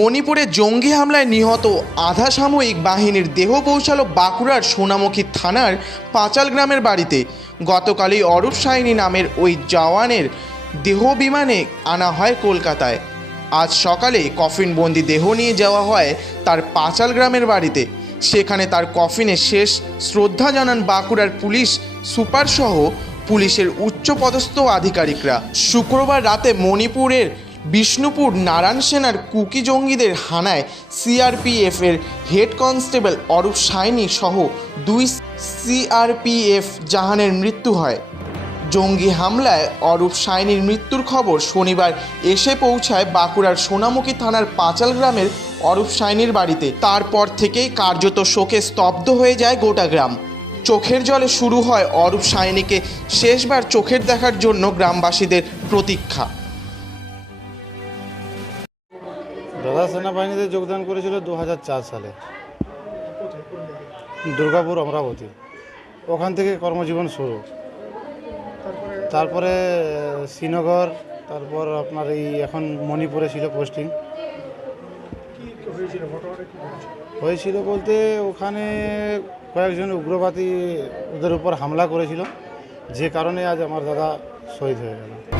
মণিপুরে জঙ্গি হামলায় নিহত আধা সাময়িক বাহিনীর দেহ পৌঁছালো বাঁকুড়ার সোনামুখী থানার পাঁচাল গ্রামের বাড়িতে। গতকালই অরূপ সাইনি নামের ওই জওয়ানের দেহ বিমানে আনা হয় কলকাতায়। আজ সকালে কফিনবন্দি দেহ নিয়ে যাওয়া হয় তার পাঁচাল গ্রামের বাড়িতে। সেখানে তার কফিনে শেষ শ্রদ্ধা জানান বাঁকুড়ার পুলিশ সুপারসহ পুলিশের উচ্চপদস্থ আধিকারিকরা। শুক্রবার রাতে মণিপুরের বিষ্ণুপুর নারায়ণ সেনার কুকি জঙ্গিদের হানায় সিআরপিএফের হেড কনস্টেবল অরূপ সাইনি সহ দুই সিআরপিএফ জাহানের মৃত্যু হয়। জঙ্গি হামলায় অরূপ সাইনির মৃত্যুর খবর শনিবার এসে পৌঁছায় বাঁকুড়ার সোনামুখী থানার পাঁচাল গ্রামের অরূপ সাইনির বাড়িতে। তারপর থেকেই কার্যত শোকে স্তব্ধ হয়ে যায় গোটা গ্রাম। চোখের জলে শুরু হয় অরূপ সাইনিকে শেষবার চোখের দেখার জন্য গ্রামবাসীদের প্রতীক্ষা। সেনাবাহিনীতে যোগদান করেছিল দু হাজার চার সালে। দুর্গাপুর অমরাবতী। ওখান থেকে কর্মজীবন শুরু। তারপরে শ্রীনগর, তারপর আপনার এই এখন মণিপুরে ছিল পোস্টিং। হয়েছিল বলতে ওখানে কয়েকজন উগ্রবাদী ওদের উপর হামলা করেছিল। যে কারণে আজ আমার দাদা শহীদ হয়ে গেল।